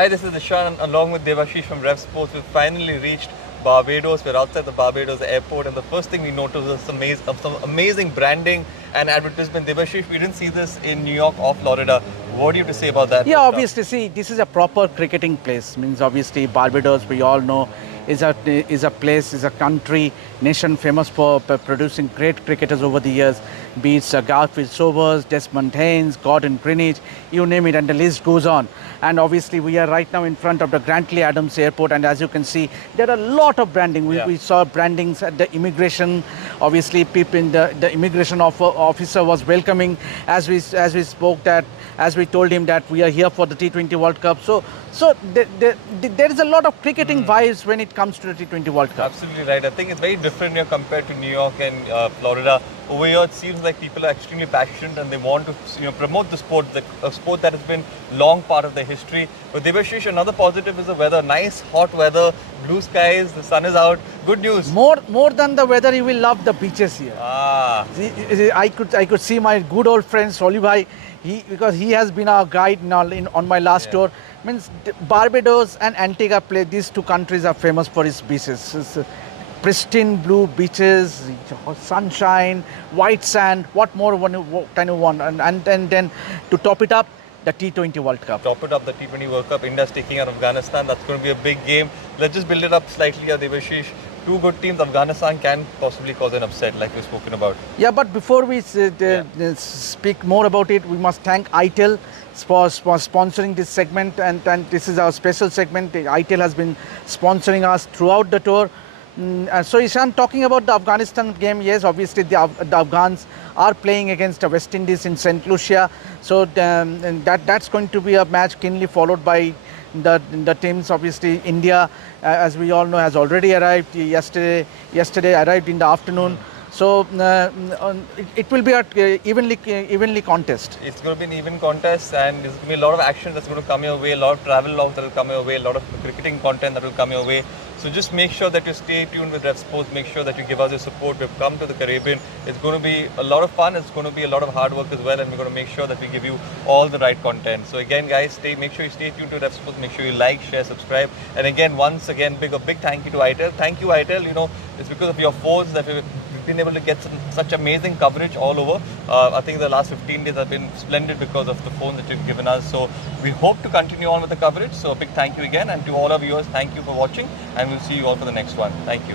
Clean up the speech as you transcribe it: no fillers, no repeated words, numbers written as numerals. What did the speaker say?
Hi, this is Ishan along with Devashish from Rev Sports. We've finally reached Barbados. We're outside the Barbados airport, and the first thing we noticed was some amazing branding and advertisement. Devashish, we didn't see this in New York or Florida. What do you have to say about that? Yeah, obviously, see, this is a proper cricketing place. Means obviously Barbados, we all know, is a place, is a country, nation famous for producing great cricketers over the years. Be it Garfield Sobers, Desmond Haynes, Gordon Greenidge, you name it, and the list goes on. And obviously, we are right now in front of the Grantley Adams Airport, and as you can see, there are a lot of branding. We saw brandings at the immigration. Obviously, people in the immigration officer was welcoming as we spoke that. As we told him that we are here for the T20 World Cup. So there is a lot of cricketing vibes when it comes to the T20 World Cup. Absolutely right. I think it's very different here compared to New York and Florida. Over here, it seems like people are extremely passionate and they want to promote the sport, a sport that has been long part of their history. But Devashish, another positive is the weather. Nice, hot weather, blue skies, the sun is out. Good news. More than the weather, you will love the beaches here. I could see my good old friend Soli Bhai. Because he has been our guide on my last tour. Means Barbados and Antigua these two countries are famous for its beaches. It's, pristine blue beaches, sunshine, white sand. What more can you want? And then to top it up, the T20 World Cup. Top it up, the T20 World Cup. India's taking out Afghanistan. That's going to be a big game. Let's just build it up slightly, Devashish. Two good teams. Afghanistan can possibly cause an upset, like we've spoken about. Yeah, but before we speak more about it, we must thank ITEL for sponsoring this segment, and this is our special segment. ITEL has been sponsoring us throughout the tour. So Ishan, talking about the Afghanistan game, yes, obviously the Afghans are playing against the West Indies in St. Lucia. So that's going to be a match keenly followed by the teams. Obviously India, as we all know, has already arrived yesterday arrived in the afternoon. So it will be a evenly contest. It's going to be an even contest, and there's going to be a lot of action that's going to come your way, a lot of travel logs that will come your way, a lot of cricketing content that will come your way. So just make sure that you stay tuned with Rev Sports, make sure that you give us your support. We've come to the Caribbean. It's going to be a lot of fun, it's going to be a lot of hard work as well, and we're going to make sure that we give you all the right content. So again guys, make sure you stay tuned to Rev Sports, make sure you like, share, subscribe. And again, once again, a big thank you to ITEL. Thank you ITEL, it's because of your phones that we've been able to get such amazing coverage all over. I think the last 15 days have been splendid because of the phone that you've given us. So we hope to continue on with the coverage. So a big thank you again, and to all our viewers, thank you for watching, and we'll see you all for the next one. Thank you.